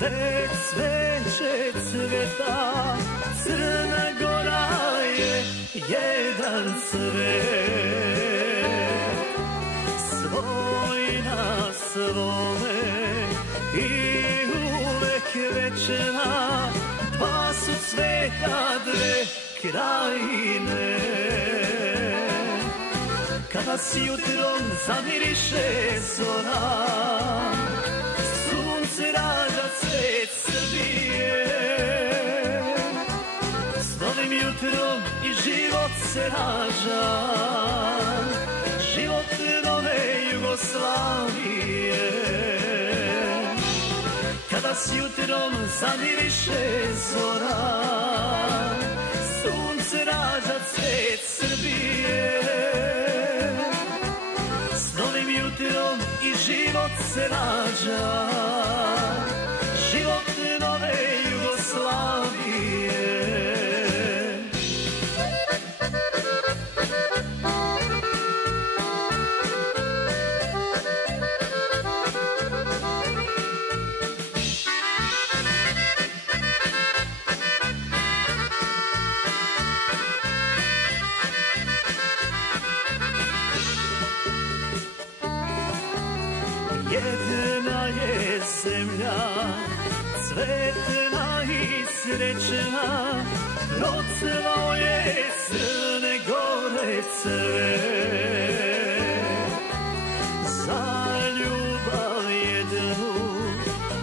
Već sveće cveta, Crna Gora je jedan svet. Svoj na svome i uvek večna, dva su sveta, dve krajine. Kada si jutrom zamiriše zora, sunce rađa cvet Srbije. S novim jutrom i život se rađa, život nove Jugoslavije. Kada s jutrom zamiriše zora, sunce rađa cvet Srbije. S novim jutrom i život se rađa, život nove Jugoslavije. Jedna je zemlja, cvetna i srećna, procvao je Crne Gore cvet. Za ljubav jednu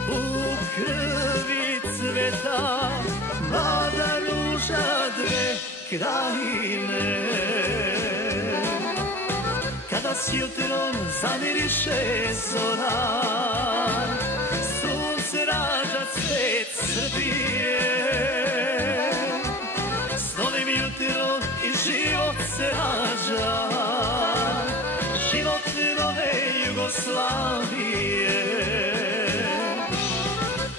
u krvi cveta, mlada ruža dve krajine. Kada s jutrom zamiriše zora, sunce rađa cvet Srbije. S novim jutrom i život se rađa, život nove Jugoslavije.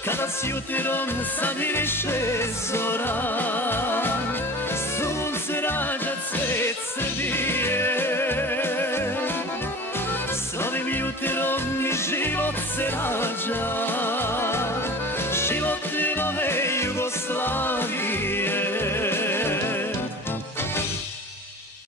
Kada s jutrom zamiriše zora, sunce rađa cvet Srbije. S novim jutrom i život se rađa,